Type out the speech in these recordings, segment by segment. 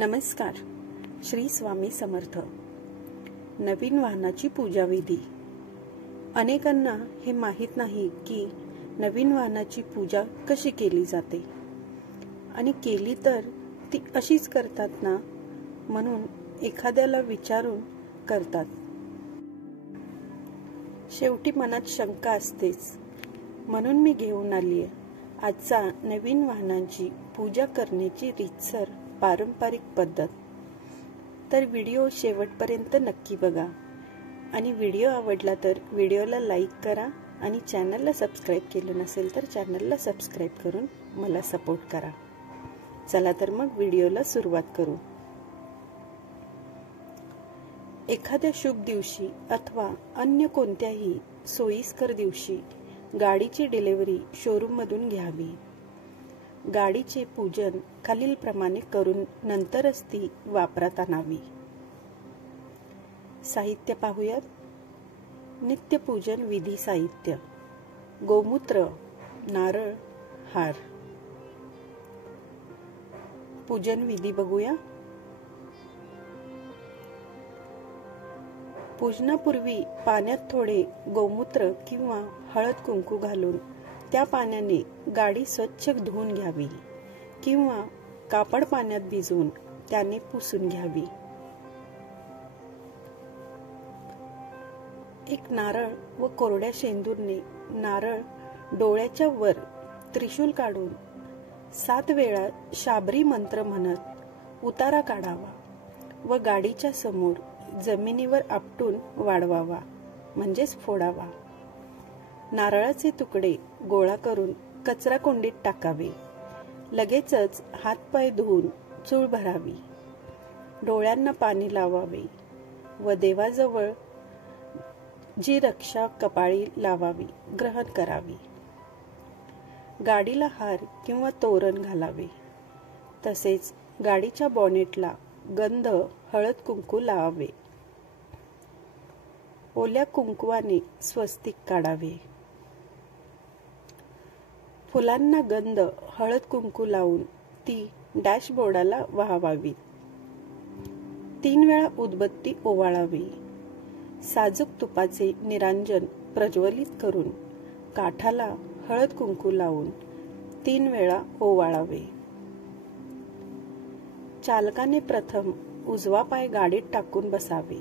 नमस्कार. श्री स्वामी समर्थ. नवीन वाहनाची पूजा विधी. अनेकांना हे माहीत नाही की नवीन वाहनाची पूजा कशी केली जाते आणि केली तर ती अशीच करतात ना, म्हणून एखाद्याला विचारून करतात. शेवटी मनात शंका असतेच, म्हणून मी घेऊन आलीये आजचा नवीन वाहनांची पूजा करण्याची रीतसर पारंपरिक पद्धत. तर व्हिडिओ शेवटपर्यंत नक्की बघा आणि व्हिडिओ आवडला तर व्हिडिओला लाईक करा आणि चॅनलला सबस्क्राईब केलं नसेल तर चॅनलला सबस्क्राईब करून मला सपोर्ट करा. चला तर मग व्हिडिओला सुरुवात करू. एखाद्या शुभ दिवशी अथवा अन्य कोणत्याही सोयीस्कर दिवशी गाडीची डिलिव्हरी शोरूममधून घ्यावी. गाडीचे पूजन खालीलप्रमाणे करून नंतरच ती वापरात आणावी. साहित्य पाहूयात. नित्यपूजन विधी साहित्य: गोमूत्र, नारळ, हार. पूजन विधी बघूया. पूजनापूर्वी पाण्यात थोडे गोमूत्र किंवा हळद कुंकू घालून त्या पाण्याने गाडी स्वच्छ धुवून घ्यावी किंवा कापड पाण्यात भिजवून त्याने पुसून घ्यावी. एक नारळ व कोरड्या शेंदूरने नारळ डोळ्याच्या वर त्रिशूल काढून 7 वेळा शाबरी मंत्र म्हणत उतारा काढावा व गाडीच्या समोर जमिनीवर आपटून वाढवावा, म्हणजेच फोडावा. नारळाचे तुकडे गोळा करून कचरा कोंडीत टाकावे. लगेचच हातपाय धुवून चूळ भरावी. डोळ्यांना पाणी लावावे व देवाजवळ जी रक्षा कपाळी लावावी, ग्रहण करावी. गाडीला हार किंवा तोरण घालावे. तसेच गाडीच्या बॉनेटला गंध, हळद कुंकू लावावे. ओल्या कुंकवाने स्वस्तिक काढावे. फुलांना गंध, हळद कुंकू लावून ती डॅशबोर्डाला वाहवावी. 3 वेळा उदबत्ती ओवाळावी. साजूक तुपाचे निरांजन प्रज्वलित करून काठाला हळद कुंकू लावून 3 वेळा ओवाळावे. चालकाने प्रथम उजवा पाय गाडीत टाकून बसावे.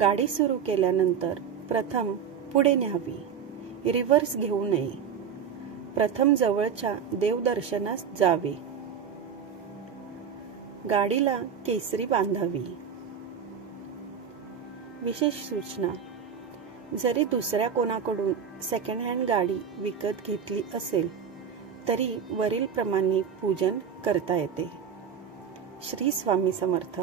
गाडी सुरू केल्यानंतर प्रथम पुढे न्यावी, रिव्हर्स घेऊ नये. प्रथम जवळच्या देवदर्शनास जावे. गाडीला केसरी बांधावी. विशेष सूचना: जरी दुसऱ्या कोणाकडून सेकंड हँड गाडी विकत घेतली असेल तरी वरील प्रमाणे पूजन करता येते. श्री स्वामी समर्थ.